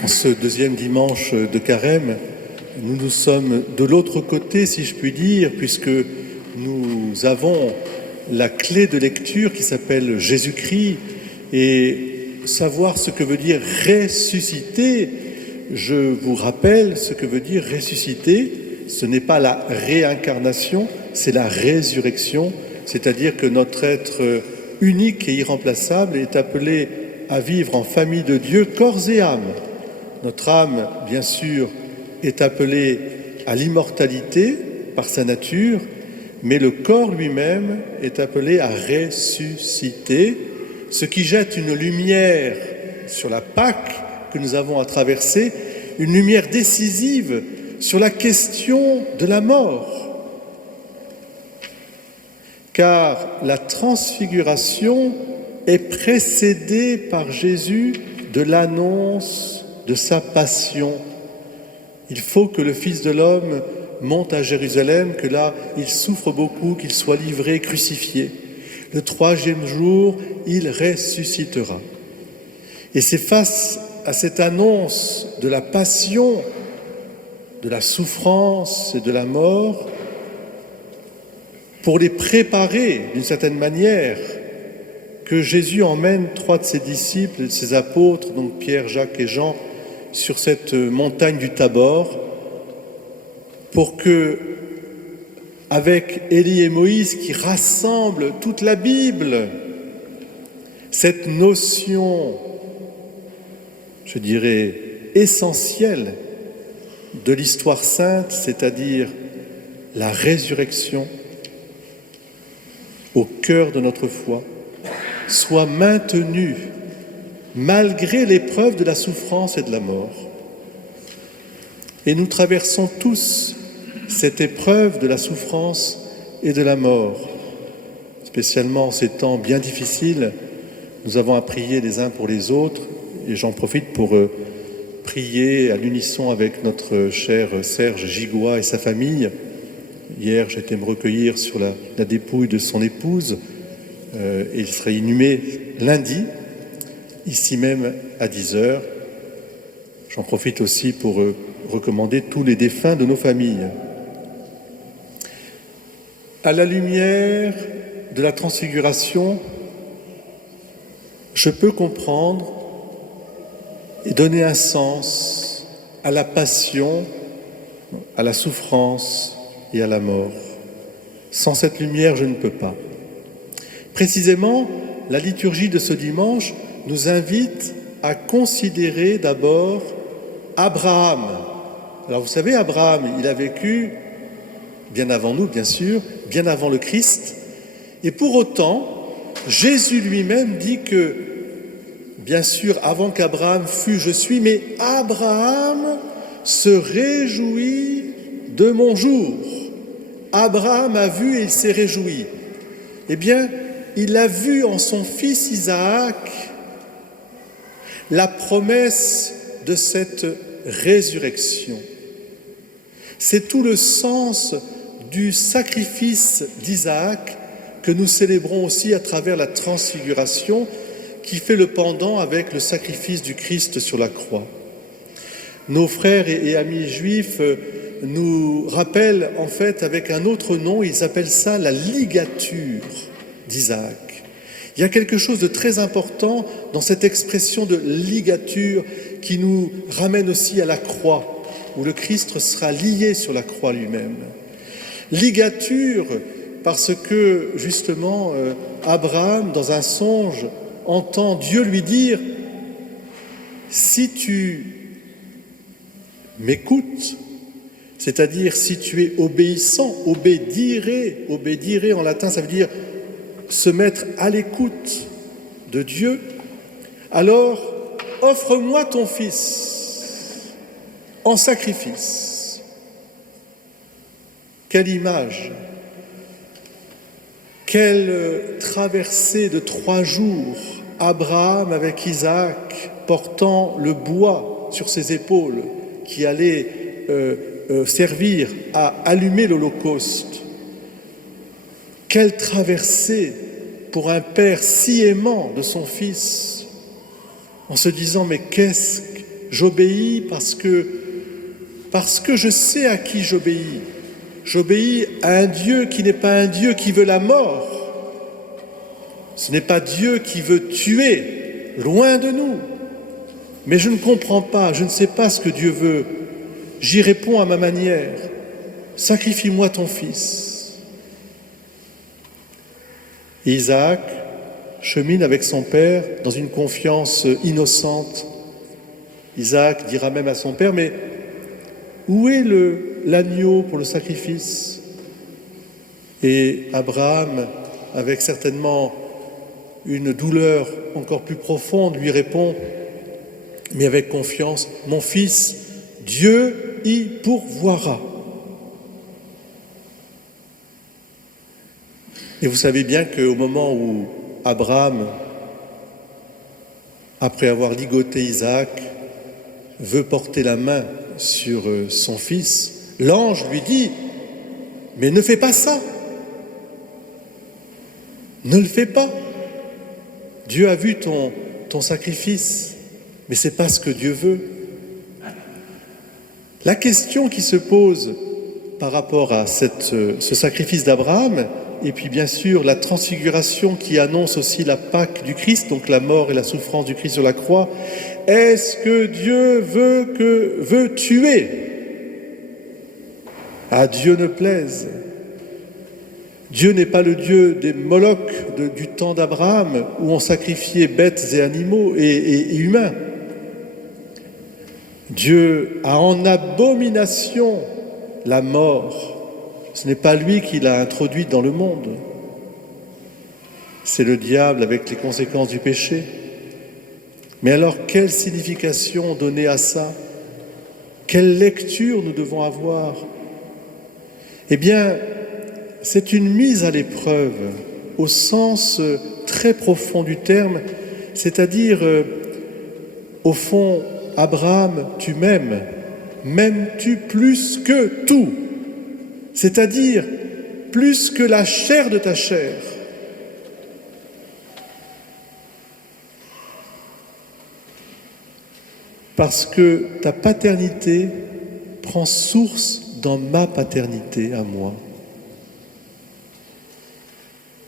En ce deuxième dimanche de Carême, nous sommes de l'autre côté, si je puis dire, puisque nous avons la clé de lecture qui s'appelle Jésus-Christ, et savoir ce que veut dire ressusciter. Je vous rappelle ce que veut dire ressusciter. Ce n'est pas la réincarnation, c'est la résurrection, c'est-à-dire que notre être unique et irremplaçable est appelé à vivre en famille de Dieu, corps et âme. Notre âme, bien sûr, est appelée à l'immortalité par sa nature, mais le corps lui-même est appelé à ressusciter, ce qui jette une lumière sur la Pâque que nous avons à traverser, une lumière décisive sur la question de la mort. Car la transfiguration est précédée par Jésus de l'annonce de sa passion. Il faut que le Fils de l'homme monte à Jérusalem, que là, il souffre beaucoup, qu'il soit livré, crucifié. Le troisième jour, il ressuscitera. Et c'est face à cette annonce de la passion, de la souffrance et de la mort, pour les préparer d'une certaine manière, que Jésus emmène 3 de ses disciples, de ses apôtres, donc Pierre, Jacques et Jean, sur cette montagne du Tabor, pour que, avec Élie et Moïse qui rassemblent toute la Bible, cette notion, je dirais, essentielle de l'histoire sainte, c'est-à-dire la résurrection au cœur de notre foi, soit maintenue malgré l'épreuve de la souffrance et de la mort. Et nous traversons tous cette épreuve de la souffrance et de la mort. Spécialement en ces temps bien difficiles, nous avons à prier les uns pour les autres, et j'en profite pour prier à l'unisson avec notre cher Serge Gigois et sa famille. Hier, j'ai été me recueillir sur la dépouille de son épouse, et il serait inhumé lundi, ici même à 10h. J'en profite aussi pour recommander tous les défunts de nos familles. À la lumière de la transfiguration, je peux comprendre et donner un sens à la passion, à la souffrance et à la mort. Sans cette lumière, je ne peux pas. Précisément, la liturgie de ce dimanche nous invite à considérer d'abord Abraham. Alors vous savez, Abraham, il a vécu bien avant nous, bien sûr, bien avant le Christ. Et pour autant, Jésus lui-même dit que, bien sûr, avant qu'Abraham fût, je suis, mais Abraham se réjouit de mon jour. Abraham a vu et il s'est réjoui. Eh bien, il a vu en son fils Isaac la promesse de cette résurrection. C'est tout le sens du sacrifice d'Isaac que nous célébrons aussi à travers la transfiguration, qui fait le pendant avec le sacrifice du Christ sur la croix. Nos frères et amis juifs nous rappellent en fait avec un autre nom, ils appellent ça la ligature d'Isaac. Il y a quelque chose de très important dans cette expression de ligature qui nous ramène aussi à la croix, où le Christ sera lié sur la croix lui-même. Ligature parce que justement Abraham, dans un songe, entend Dieu lui dire « Si tu m'écoutes », c'est-à-dire si tu es obéissant, obédire en latin, ça veut dire se mettre à l'écoute de Dieu, alors offre-moi ton fils en sacrifice. Quelle image! Quelle traversée de 3 jours, Abraham avec Isaac portant le bois sur ses épaules qui allait servir à allumer l'Holocauste. Quelle traversée pour un père si aimant de son fils, en se disant « mais qu'est-ce que j'obéis parce que je sais à qui j'obéis. J'obéis à un Dieu qui n'est pas un Dieu qui veut la mort. Ce n'est pas Dieu qui veut tuer, loin de nous. Mais je ne comprends pas, je ne sais pas ce que Dieu veut. J'y réponds à ma manière. Sacrifie-moi ton fils. Et Isaac chemine avec son père dans une confiance innocente. Isaac dira même à son père, mais où est l'agneau pour le sacrifice? Et Abraham, avec certainement une douleur encore plus profonde, lui répond, mais avec confiance, mon fils, Dieu y pourvoira. Et vous savez bien qu'au moment où Abraham, après avoir ligoté Isaac, veut porter la main sur son fils, l'ange lui dit « Mais ne fais pas ça, ne le fais pas. Dieu a vu ton sacrifice, mais ce n'est pas ce que Dieu veut. » La question qui se pose par rapport à ce sacrifice d'Abraham, et puis bien sûr la transfiguration qui annonce aussi la Pâque du Christ, donc la mort et la souffrance du Christ sur la croix, est-ce que Dieu veut tuer? À Dieu ne plaise. Dieu n'est pas le Dieu des Molochs du temps d'Abraham où on sacrifiait bêtes et animaux et humains. Dieu a en abomination la mort. Ce n'est pas lui qui l'a introduite dans le monde. C'est le diable avec les conséquences du péché. Mais alors, quelle signification donner à ça? Quelle lecture nous devons avoir? Eh bien, c'est une mise à l'épreuve au sens très profond du terme, c'est-à-dire, au fond, Abraham, tu m'aimes, m'aimes-tu plus que tout? C'est-à-dire, plus que la chair de ta chair. Parce que ta paternité prend source dans ma paternité à moi.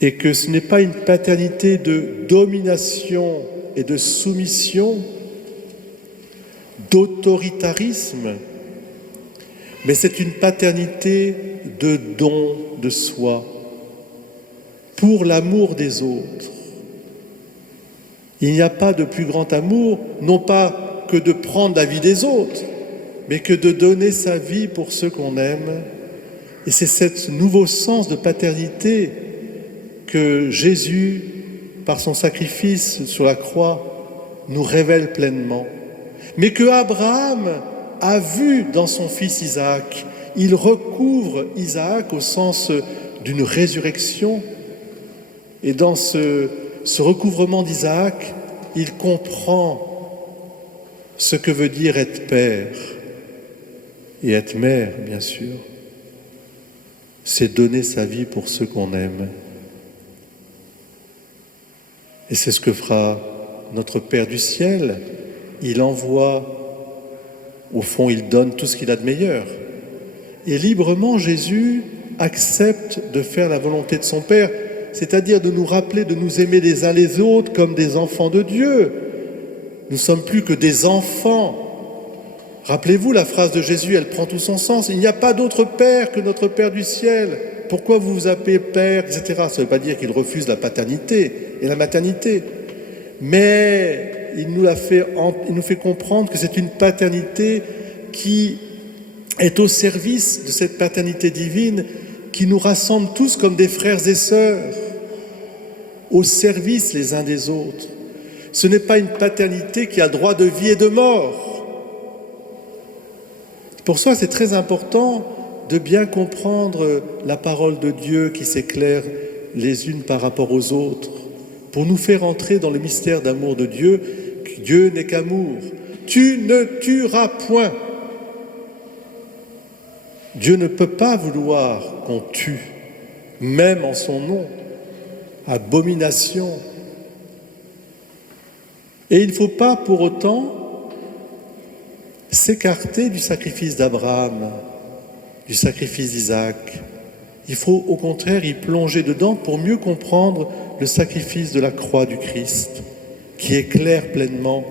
Et que ce n'est pas une paternité de domination et de soumission, d'autoritarisme, mais c'est une paternité de don de soi pour l'amour des autres. Il n'y a pas de plus grand amour, non pas que de prendre la vie des autres, mais que de donner sa vie pour ceux qu'on aime. Et c'est ce nouveau sens de paternité que Jésus, par son sacrifice sur la croix, nous révèle pleinement. Mais que Abraham a vu dans son fils Isaac. Il recouvre Isaac au sens d'une résurrection. Et dans ce recouvrement d'Isaac, il comprend ce que veut dire être père et être mère, bien sûr. C'est donner sa vie pour ceux qu'on aime. Et c'est ce que fera notre Père du ciel. Il envoie, au fond, il donne tout ce qu'il a de meilleur. Et librement, Jésus accepte de faire la volonté de son Père, c'est-à-dire de nous rappeler de nous aimer les uns les autres comme des enfants de Dieu. Nous ne sommes plus que des enfants. Rappelez-vous, la phrase de Jésus, elle prend tout son sens. Il n'y a pas d'autre Père que notre Père du ciel. Pourquoi vous vous appelez Père, etc. Ça ne veut pas dire qu'il refuse la paternité et la maternité. Mais il nous fait comprendre que c'est une paternité qui est au service de cette paternité divine qui nous rassemble tous comme des frères et sœurs, au service les uns des autres. Ce n'est pas une paternité qui a droit de vie et de mort. Pour ça, c'est très important de bien comprendre la parole de Dieu qui s'éclaire les unes par rapport aux autres, pour nous faire entrer dans le mystère d'amour de Dieu. Dieu n'est qu'amour. Tu ne tueras point. Dieu ne peut pas vouloir qu'on tue, même en son nom. Abomination. Et il ne faut pas pour autant s'écarter du sacrifice d'Abraham, du sacrifice d'Isaac. Il faut au contraire y plonger dedans pour mieux comprendre le sacrifice de la croix du Christ, qui éclaire pleinement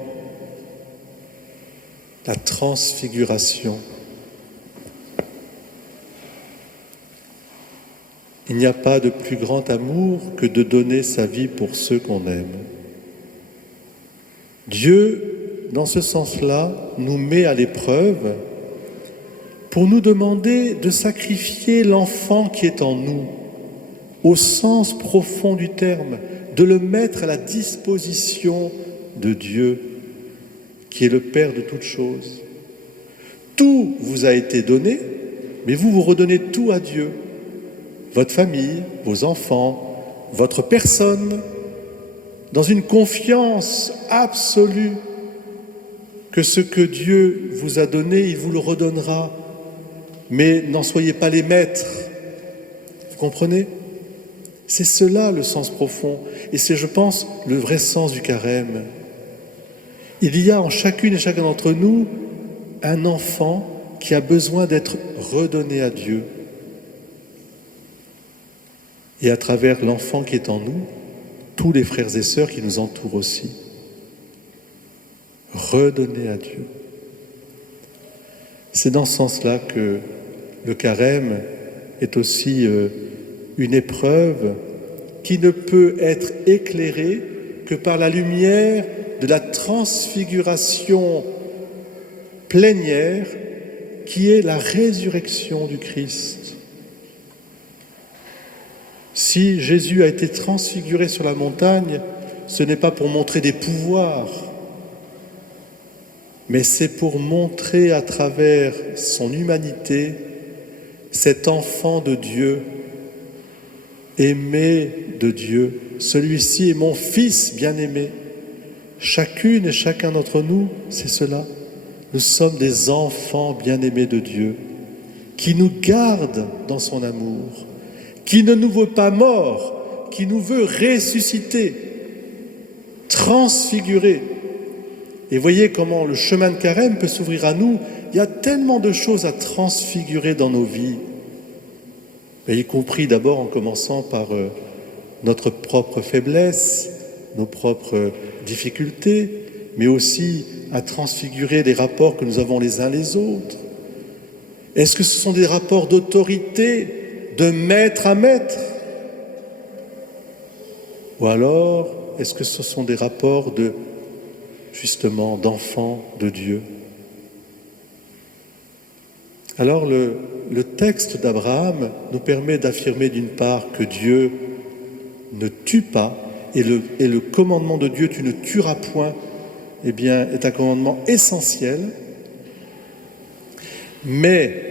la transfiguration. Il n'y a pas de plus grand amour que de donner sa vie pour ceux qu'on aime. Dieu, dans ce sens-là, nous met à l'épreuve pour nous demander de sacrifier l'enfant qui est en nous, au sens profond du terme, de le mettre à la disposition de Dieu, qui est le Père de toutes choses. Tout vous a été donné, mais vous redonnez tout à Dieu. Votre famille, vos enfants, votre personne, dans une confiance absolue que ce que Dieu vous a donné, il vous le redonnera. Mais n'en soyez pas les maîtres. Vous comprenez ? C'est cela le sens profond. Et c'est, je pense, le vrai sens du carême. Il y a en chacune et chacun d'entre nous un enfant qui a besoin d'être redonné à Dieu. Et à travers l'enfant qui est en nous, tous les frères et sœurs qui nous entourent aussi. Redonner à Dieu. C'est dans ce sens-là que le carême est aussi une épreuve qui ne peut être éclairée que par la lumière de la transfiguration plénière qui est la résurrection du Christ. Si Jésus a été transfiguré sur la montagne, ce n'est pas pour montrer des pouvoirs, mais c'est pour montrer à travers son humanité cet enfant de Dieu, aimé de Dieu. Celui-ci est mon Fils bien-aimé. Chacune et chacun d'entre nous, c'est cela. Nous sommes des enfants bien-aimés de Dieu, qui nous garde dans son amour, qui ne nous veut pas morts, qui nous veut ressusciter, transfigurer. Et voyez comment le chemin de carême peut s'ouvrir à nous. Il y a tellement de choses à transfigurer dans nos vies, et y compris d'abord en commençant par notre propre faiblesse, nos propres difficultés, mais aussi à transfigurer les rapports que nous avons les uns les autres. Est-ce que ce sont des rapports d'autorité, de maître à maître? Ou alors, est-ce que ce sont des rapports justement, d'enfants de Dieu? Alors, le texte d'Abraham nous permet d'affirmer d'une part que Dieu ne tue pas, et le commandement de Dieu, tu ne tueras point, eh bien, est un commandement essentiel. Mais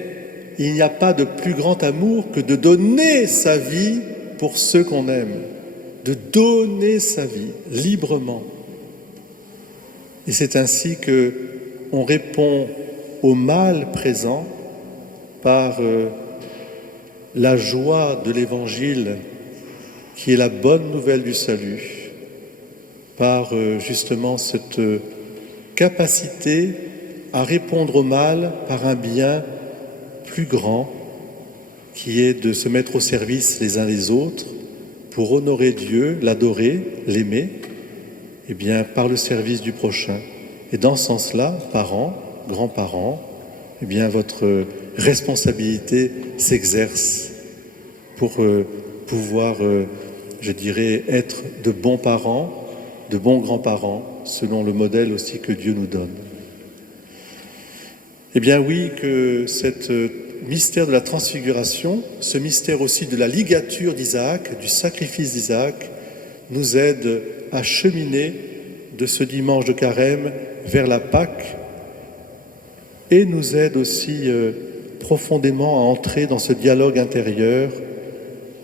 il n'y a pas de plus grand amour que de donner sa vie pour ceux qu'on aime, de donner sa vie librement. Et c'est ainsi qu'on répond au mal présent par la joie de l'Évangile, qui est la bonne nouvelle du salut, par justement cette capacité à répondre au mal par un bien plus grand, qui est de se mettre au service les uns des autres pour honorer Dieu, l'adorer, l'aimer, et bien par le service du prochain. Et dans ce sens-là, parents, grands-parents, eh bien votre responsabilité s'exerce pour pouvoir, je dirais, être de bons parents, de bons grands-parents, selon le modèle aussi que Dieu nous donne. Eh bien oui, que ce mystère de la transfiguration, ce mystère aussi de la ligature d'Isaac, du sacrifice d'Isaac, nous aide à cheminer de ce dimanche de carême vers la Pâque et nous aide aussi profondément à entrer dans ce dialogue intérieur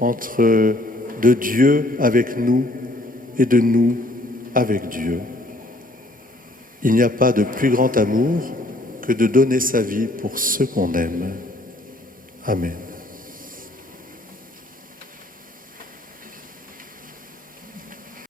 entre de Dieu avec nous et de nous avec Dieu. Il n'y a pas de plus grand amour que de donner sa vie pour ceux qu'on aime. Amen.